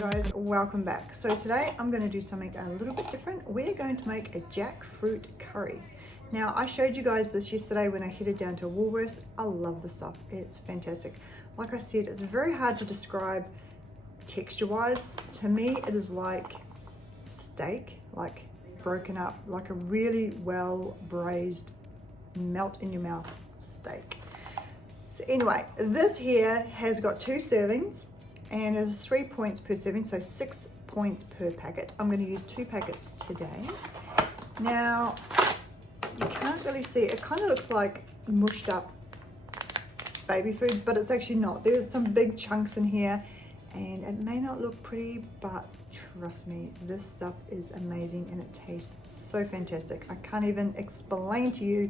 Guys, welcome back. So today I'm going to do something a little bit different. We're going to make a jackfruit curry. Now I showed you guys this yesterday when I headed down to Woolworths. I love this stuff, it's fantastic. Like I said, it's very hard to describe texture wise. To me it is like steak, like broken up, like a really well braised, melt in your mouth steak. So anyway, this here has got 2 servings and it's 3 points per serving, so 6 points per packet. I'm going to use 2 packets today. Now you can't really see, it kind of looks like mushed up baby food, but it's actually not. There's some big chunks in here and it may not look pretty, but trust me, this stuff is amazing and it tastes so fantastic. I can't even explain to you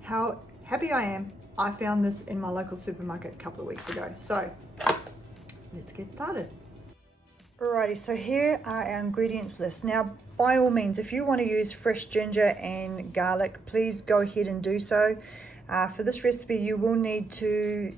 how happy I am. I found this in my local supermarket a couple of weeks ago. So let's get started. Alrighty, so here are our ingredients list. Now, by all means, if you want to use fresh ginger and garlic, please go ahead and do so. For this recipe, you will need to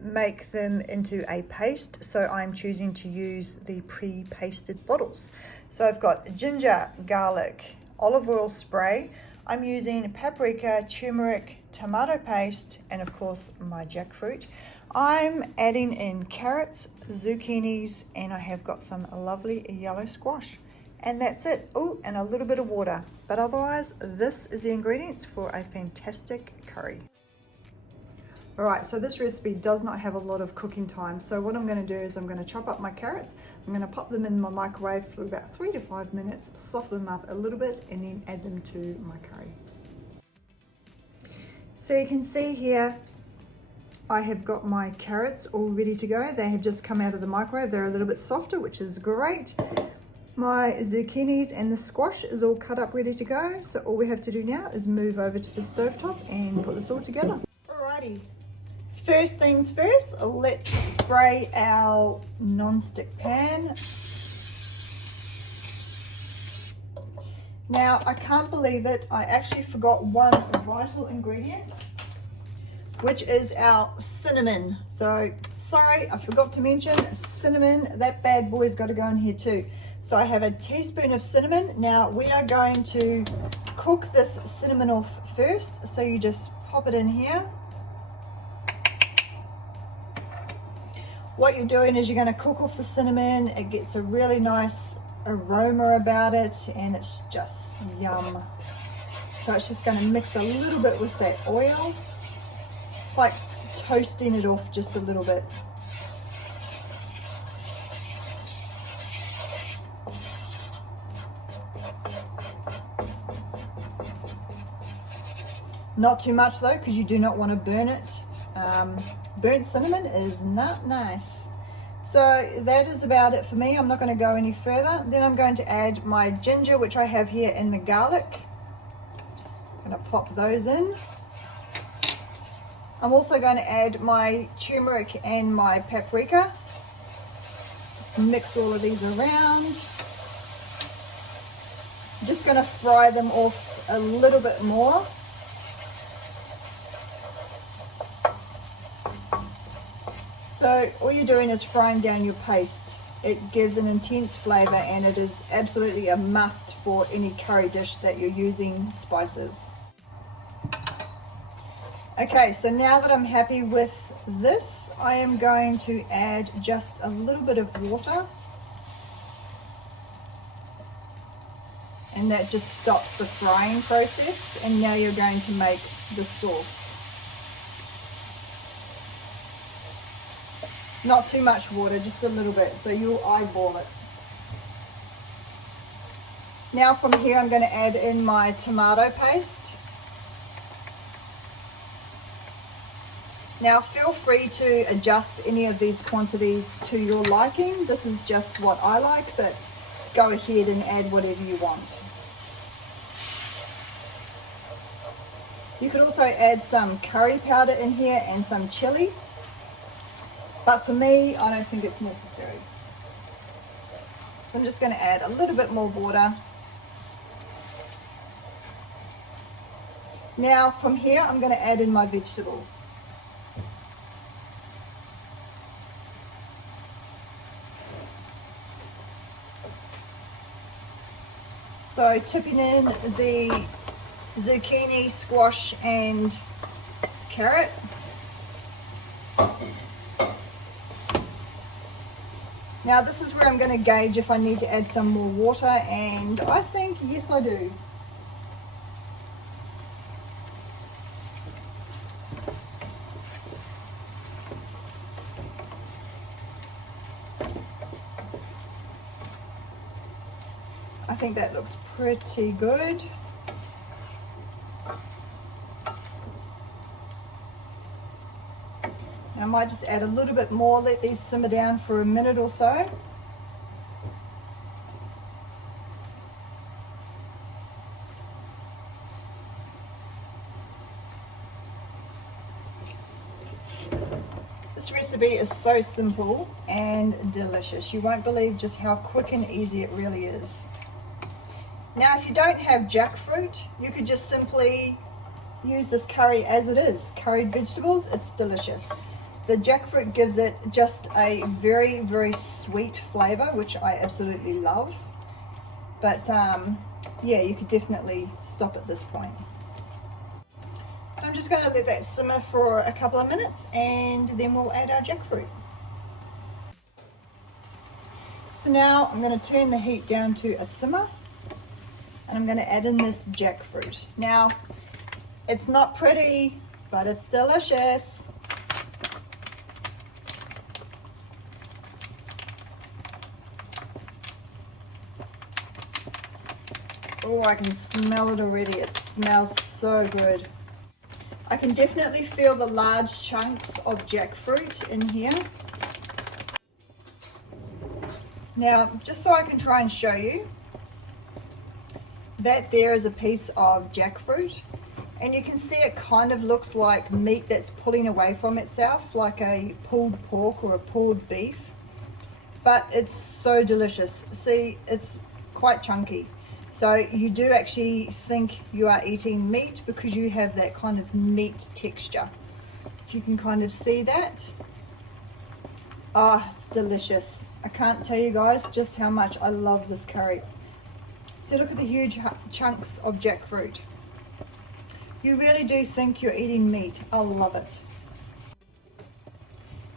make them into a paste, so I'm choosing to use the pre-pasted bottles. So I've got ginger, garlic, olive oil spray. I'm using paprika, turmeric, tomato paste, and of course my jackfruit. I'm adding in carrots, zucchinis, and I have got some lovely yellow squash. And that's it. Oh, and a little bit of water. But otherwise, this is the ingredients for a fantastic curry. Alright, so this recipe does not have a lot of cooking time. So what I'm going to do is I'm going to chop up my carrots. I'm going to pop them in my microwave for about 3 to 5 minutes, soften them up a little bit, and then add them to my curry. So you can see here, I have got my carrots all ready to go. They have just come out of the microwave. They're a little bit softer, which is great. My zucchinis and the squash is all cut up, ready to go. So all we have to do now is move over to the stovetop and put this all together. Alrighty. First things first, let's spray our non-stick pan. Now, I can't believe it, I actually forgot one vital ingredient, which is our cinnamon. So, sorry, I forgot to mention cinnamon. That bad boy's got to go in here too. So I have a teaspoon of cinnamon. Now, we are going to cook this cinnamon off first. So you just pop it in here. What you're doing is you're going to cook off the cinnamon. It gets a really nice aroma about it and it's just yum. So it's just going to mix a little bit with that oil. It's like toasting it off just a little bit. Not too much though, because you do not want to burn it. Burnt cinnamon is not nice. So that is about it for me. I'm not going to go any further. Then I'm going to add my ginger, which I have here, and the garlic. I'm going to pop those in. I'm also going to add my turmeric and my paprika. Just mix all of these around. I'm just going to fry them off a little bit more. So all you're doing is frying down your paste. It gives an intense flavor and it is absolutely a must for any curry dish that you're using spices. Okay, so now that I'm happy with this, I am going to add just a little bit of water. And that just stops the frying process. And now you're going to make the sauce. Not too much water, just a little bit, so you'll eyeball it. Now from here I'm going to add in my tomato paste. Now feel free to adjust any of these quantities to your liking. This is just what I like, but go ahead and add whatever you want. You could also add some curry powder in here and some chili. But for me, I don't think it's necessary. So I'm just going to add a little bit more water. Now from here, I'm going to add in my vegetables. So tipping in the zucchini, squash and carrot. Now this is where I'm going to gauge if I need to add some more water, and I think yes I do. I think that looks pretty good. I might just add a little bit more, let these simmer down for a minute or so. This recipe is so simple and delicious. You won't believe just how quick and easy it really is. Now, if you don't have jackfruit, you could just simply use this curry as it is. Curried vegetables, it's delicious. The jackfruit gives it just a very, very sweet flavor, which I absolutely love. But yeah, you could definitely stop at this point. I'm just going to let that simmer for a couple of minutes and then we'll add our jackfruit. So now I'm going to turn the heat down to a simmer and I'm going to add in this jackfruit. Now, it's not pretty, but it's delicious. Oh, I can smell it already. It smells so good. I can definitely feel the large chunks of jackfruit in here. Now, just so I can try and show you, that there is a piece of jackfruit, and you can see it kind of looks like meat that's pulling away from itself, like a pulled pork or a pulled beef, but it's so delicious. See, it's quite chunky. So you do actually think you are eating meat because you have that kind of meat texture. If you can kind of see that. Ah, it's delicious. I can't tell you guys just how much I love this curry. See, look at the huge chunks of jackfruit. You really do think you're eating meat. I love it.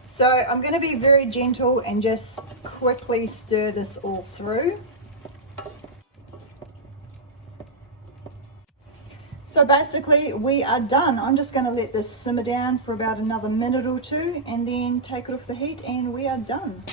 So I'm going to be very gentle and just quickly stir this all through. So basically we are done. I'm just going to let this simmer down for about another minute or two and then take it off the heat and we are done.